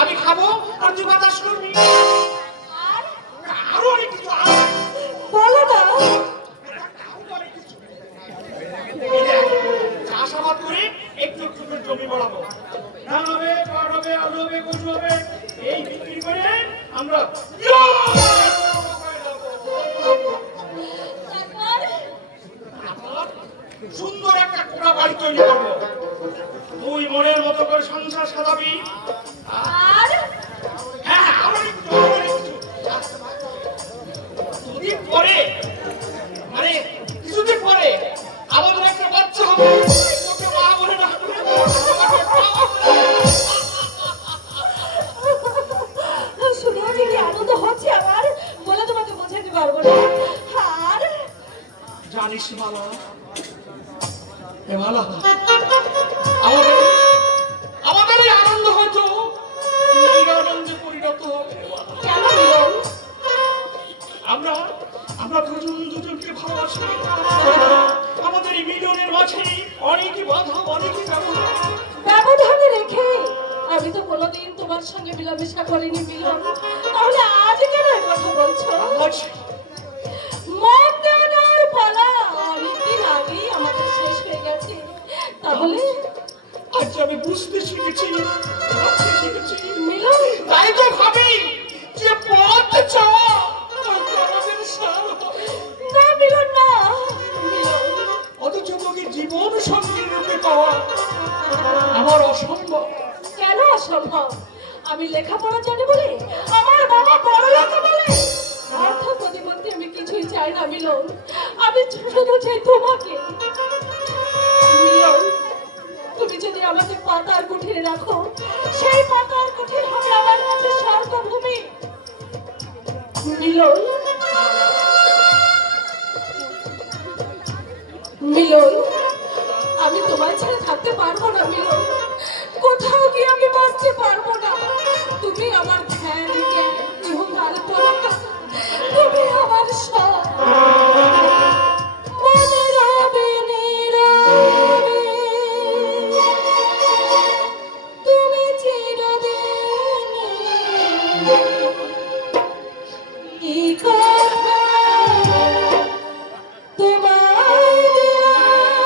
আমি খাবো আর তুই বাতাস করবি। আরো অনেক কিছু বলো না। চাষাবাদ করে একটু একটু করে জমি বাড়াবো, ধান হবে, পাট হবে, আলু হবে, কচু হবে, এই বিক্রি করে আমরা সুন্দর একটা কোঠা বাড়ি তৈরি করবো। তুই মনের মতো করে সংসার সাজাবি। আর হ্যাঁ, দুদিন পরে মানে কিছুদিন পরে আমাদের একটা বাচ্চা হবে। তোকে মা বলে ডাকবে। শুনে যে কি আনন্দ হচ্ছে আমার, বলে তোমাকে বোঝাতে পারবো না। আর জানিস মালা, এ মালা, আমাদের আমাদের এই আনন্দ হয়তো নিরানন্দে পরিণত হবে। কেন মিলন? আমরা আমরা দুজন দুজনকে ভালোবাসি। আমাদের এই মিলনের মাঝে অনেকই বাধা, অনেকই ব্যবধানে রেখে আমি তো কোনোদিন তোমার সঙ্গে মিলামেশা করিনি মিলন, তাহলে আজ কেন এই কথা বলছো? মত দেওয়ার পালা অনেকদিন আগেই আমাদের শেষ হয়ে গেছে। তাহলে আজ আমি বুঝতে শিখেছি, মিলন, তাই তো ভাবি যে পথ চাওয়া আমাদের সার হবে না মিলন, না মিলন, অথচ তোকে জীবন সঙ্গী রূপে পাওয়া আমার অসম্ভব। কেন অসম্ভব? আমি লেখাপড়া জানি বলে, আমার বাবা বড় লেখা বলে অর্থ প্রতিপত্তি আমি কিছুই চাই না মিলন, আমি শুধু চাই তোমাকে। মিলন, তুমি যদি আমাকে পাতার কুঠিরে রাখো, সেই পাতার কুঠির হবে আমার কাছে স্বর্গভূমি। মিলন, মিলন, আমি তোমার ছেড়ে থাকতে পারবো না মিলন, কোথাও গিয়ে আমি বাঁচতে পারবো না। তুমি আমার ধ্যান জ্ঞান ইহকাল পরকাল, তুমি আমার সব। মনে রবে নীরবে, তুমি চিরদিন এই কথা তোমায় দিলাম।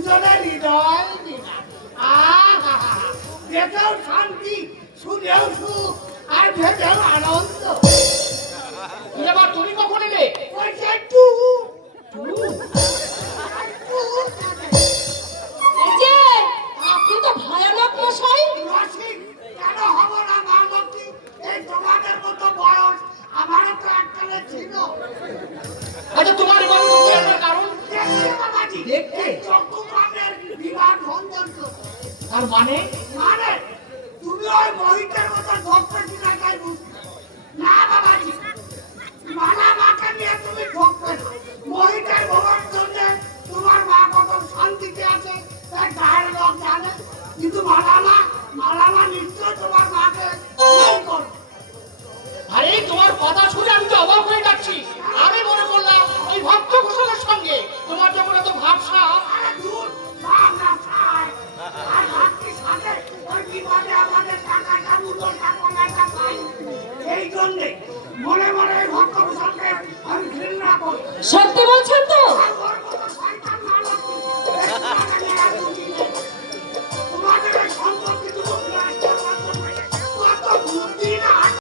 দুজনের হৃদয় মিলা। আহা, দেখেও শান্তি, শুনেও সুখ, আর ভেবেও আনন্দ। কি আবার তুমি কখন এলে? ওই যে একটু এই যে আপনি তো ভয়ানক মশাই। রসিক কেন হব না বালকি? এই তোমাদের মতো বয়স আমারও তো এককালে ছিল। আচ্ছা তোমার গল্প কি আসার কারণ? দেখতে বাবাজি, দেখতে? এই চক্ষু প্রাণের বিবাদ ভঞ্জন করতে। তার মানে মানে তুমি ওই মহিতের মতো ঢোকবে কিনা তাই বুঝতে না বাবাজি। মানা মাকে নিয়ে তুমি ঢোকবে না। মহিতের ভবন